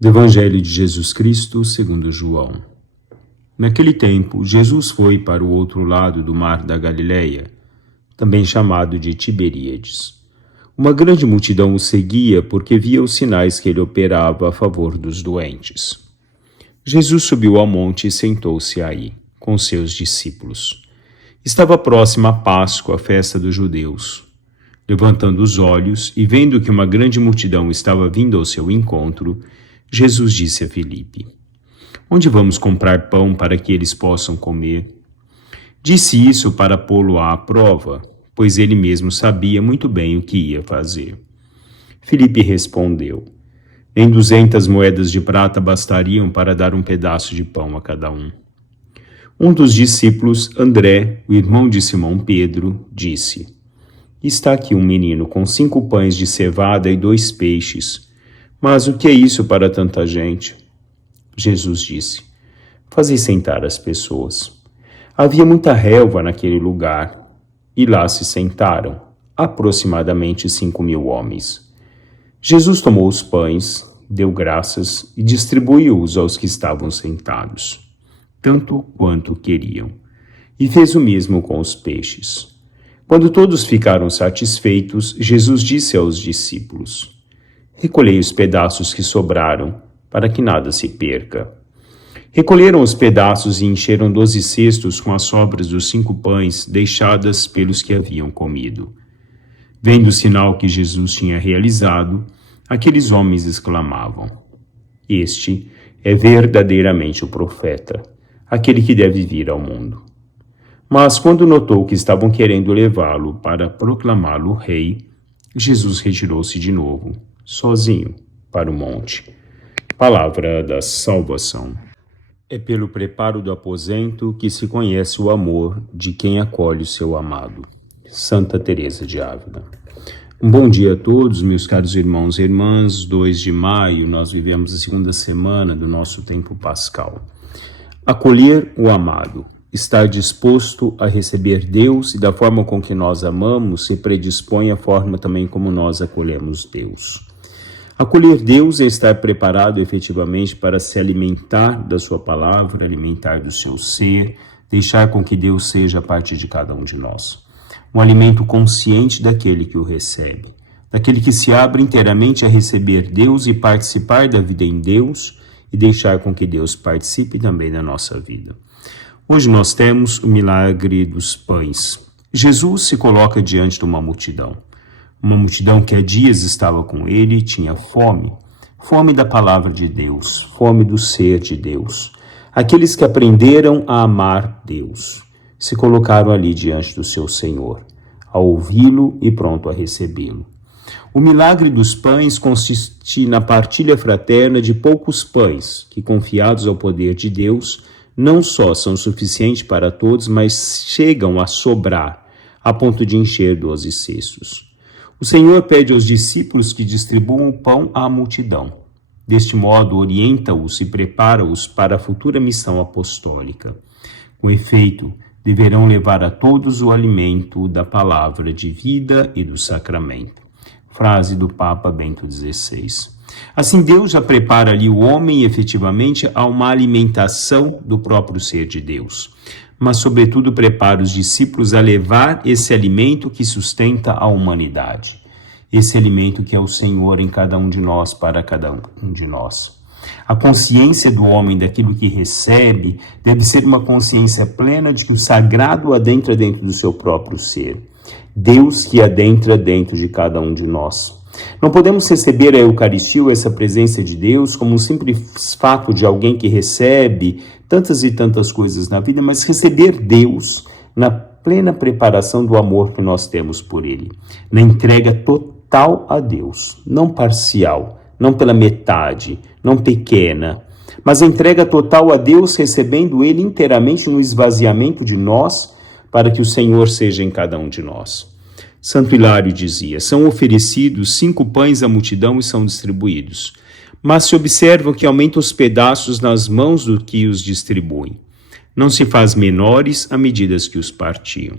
Do Evangelho de Jesus Cristo, segundo João. Naquele tempo, Jesus foi para o outro lado do mar da Galileia, também chamado de Tiberíades. Uma grande multidão o seguia porque via os sinais que ele operava a favor dos doentes. Jesus subiu ao monte e sentou-se aí, com seus discípulos. Estava próxima a Páscoa, a festa dos judeus. Levantando os olhos e vendo que uma grande multidão estava vindo ao seu encontro, Jesus disse a Filipe: "Onde vamos comprar pão para que eles possam comer?" Disse isso para pô-lo à prova, pois ele mesmo sabia muito bem o que ia fazer. Filipe respondeu: "Nem 200 moedas de prata bastariam para dar um pedaço de pão a cada um." Um dos discípulos, André, o irmão de Simão Pedro, disse: "Está aqui um menino com 5 pães de cevada e 2 peixes. Mas o que é isso para tanta gente?" Jesus disse: "Fazei sentar as pessoas." Havia muita relva naquele lugar, e lá se sentaram, aproximadamente 5.000 homens. Jesus tomou os pães, deu graças e distribuiu-os aos que estavam sentados, tanto quanto queriam, e fez o mesmo com os peixes. Quando todos ficaram satisfeitos, Jesus disse aos discípulos: "Recolhei os pedaços que sobraram, para que nada se perca." Recolheram os pedaços e encheram 12 cestos com as sobras dos 5 pães deixadas pelos que haviam comido. Vendo o sinal que Jesus tinha realizado, aqueles homens exclamavam: "Este é verdadeiramente o profeta, aquele que deve vir ao mundo." Mas quando notou que estavam querendo levá-lo para proclamá-lo rei, Jesus retirou-se de novo, sozinho, para o monte. Palavra da salvação. É pelo preparo do aposento que se conhece o amor de quem acolhe o seu amado. Santa Teresa de Ávila. Um bom dia a todos, meus caros irmãos e irmãs. 2 de maio, nós vivemos a segunda semana do nosso tempo pascal. Acolher o amado. Estar disposto a receber Deus e da forma com que nós amamos se predispõe à forma também como nós acolhemos Deus. Acolher Deus é estar preparado efetivamente para se alimentar da sua palavra, alimentar do seu ser, deixar com que Deus seja parte de cada um de nós. Um alimento consciente daquele que o recebe, daquele que se abre inteiramente a receber Deus e participar da vida em Deus e deixar com que Deus participe também da nossa vida. Hoje nós temos o milagre dos pães. Jesus se coloca diante de uma multidão. Uma multidão que há dias estava com ele e tinha fome. Fome da palavra de Deus, fome do ser de Deus. Aqueles que aprenderam a amar Deus se colocaram ali diante do seu Senhor, a ouvi-lo e pronto a recebê-lo. O milagre dos pães consiste na partilha fraterna de poucos pães que, confiados ao poder de Deus, não só são suficientes para todos, mas chegam a sobrar, a ponto de encher 12 cestos. O Senhor pede aos discípulos que distribuam o pão à multidão. Deste modo, orienta-os e prepara-os para a futura missão apostólica. Com efeito, deverão levar a todos o alimento da palavra de vida e do sacramento. Frase do Papa Bento XVI. Assim, Deus já prepara ali o homem efetivamente a uma alimentação do próprio ser de Deus, mas sobretudo prepara os discípulos a levar esse alimento que sustenta a humanidade, esse alimento que é o Senhor em cada um de nós, para cada um de nós. A consciência do homem daquilo que recebe deve ser uma consciência plena de que o sagrado adentra dentro do seu próprio ser, Deus que adentra dentro de cada um de nós. Não podemos receber a Eucaristia ou essa presença de Deus como um simples fato de alguém que recebe tantas e tantas coisas na vida, mas receber Deus na plena preparação do amor que nós temos por Ele, na entrega total a Deus, não parcial, não pela metade, não pequena, mas a entrega total a Deus, recebendo Ele inteiramente no esvaziamento de nós, para que o Senhor seja em cada um de nós. Santo Hilário dizia: são oferecidos 5 pães à multidão e são distribuídos, mas se observam que aumentam os pedaços nas mãos do que os distribuem. Não se faz menores à medida que os partiam,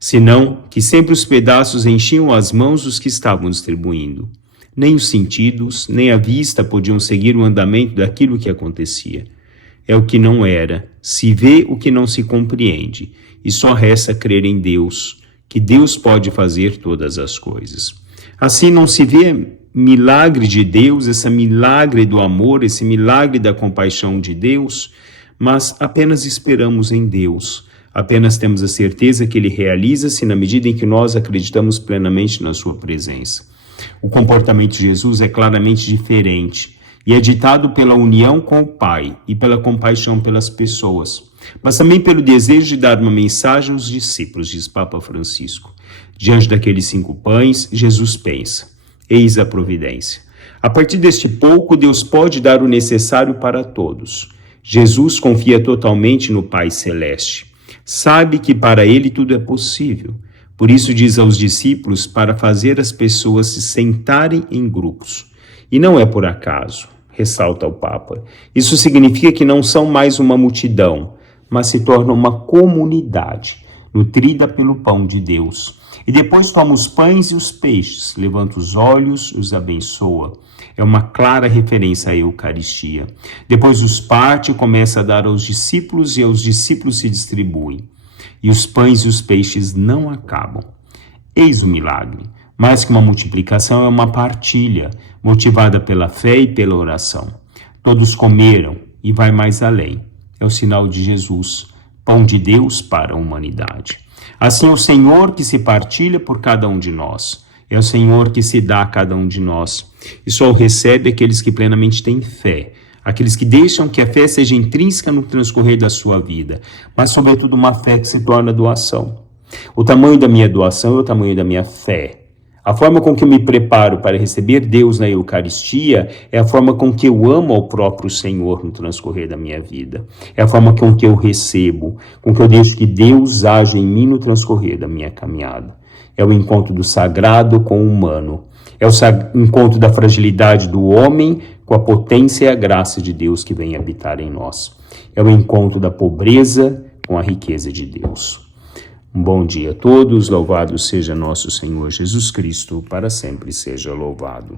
senão que sempre os pedaços enchiam as mãos dos que estavam distribuindo. Nem os sentidos, nem a vista podiam seguir o andamento daquilo que acontecia. É o que não era, se vê o que não se compreende, e só resta crer em Deus, que Deus pode fazer todas as coisas. Assim não se vê milagre de Deus, esse milagre do amor, esse milagre da compaixão de Deus, mas apenas esperamos em Deus. Apenas temos a certeza que Ele realiza-se na medida em que nós acreditamos plenamente na Sua presença. O comportamento de Jesus é claramente diferente e é ditado pela união com o Pai e pela compaixão pelas pessoas, mas também pelo desejo de dar uma mensagem aos discípulos, diz Papa Francisco. Diante daqueles 5 pães, Jesus pensa: eis a providência. A partir deste pouco, Deus pode dar o necessário para todos. Jesus confia totalmente no Pai Celeste. Sabe que para Ele tudo é possível. Por isso diz aos discípulos para fazer as pessoas se sentarem em grupos. E não é por acaso, ressalta o Papa. Isso significa que não são mais uma multidão, mas se tornam uma comunidade, nutrida pelo pão de Deus. E depois toma os pães e os peixes, levanta os olhos e os abençoa. É uma clara referência à Eucaristia. Depois os parte e começa a dar aos discípulos e aos discípulos se distribuem. E os pães e os peixes não acabam. Eis o milagre. Mais que uma multiplicação, é uma partilha, motivada pela fé e pela oração. Todos comeram e vai mais além. É o sinal de Jesus, pão de Deus para a humanidade. Assim é o Senhor que se partilha por cada um de nós. É o Senhor que se dá a cada um de nós. E só o recebe aqueles que plenamente têm fé. Aqueles que deixam que a fé seja intrínseca no transcorrer da sua vida. Mas, sobretudo, uma fé que se torna doação. O tamanho da minha doação é o tamanho da minha fé. A forma com que eu me preparo para receber Deus na Eucaristia é a forma com que eu amo ao próprio Senhor no transcorrer da minha vida. É a forma com que eu recebo, com que eu deixo que Deus age em mim no transcorrer da minha caminhada. É o encontro do sagrado com o humano. É o encontro da fragilidade do homem com a potência e a graça de Deus que vem habitar em nós. É o encontro da pobreza com a riqueza de Deus. Um bom dia a todos, louvado seja nosso Senhor Jesus Cristo, para sempre seja louvado.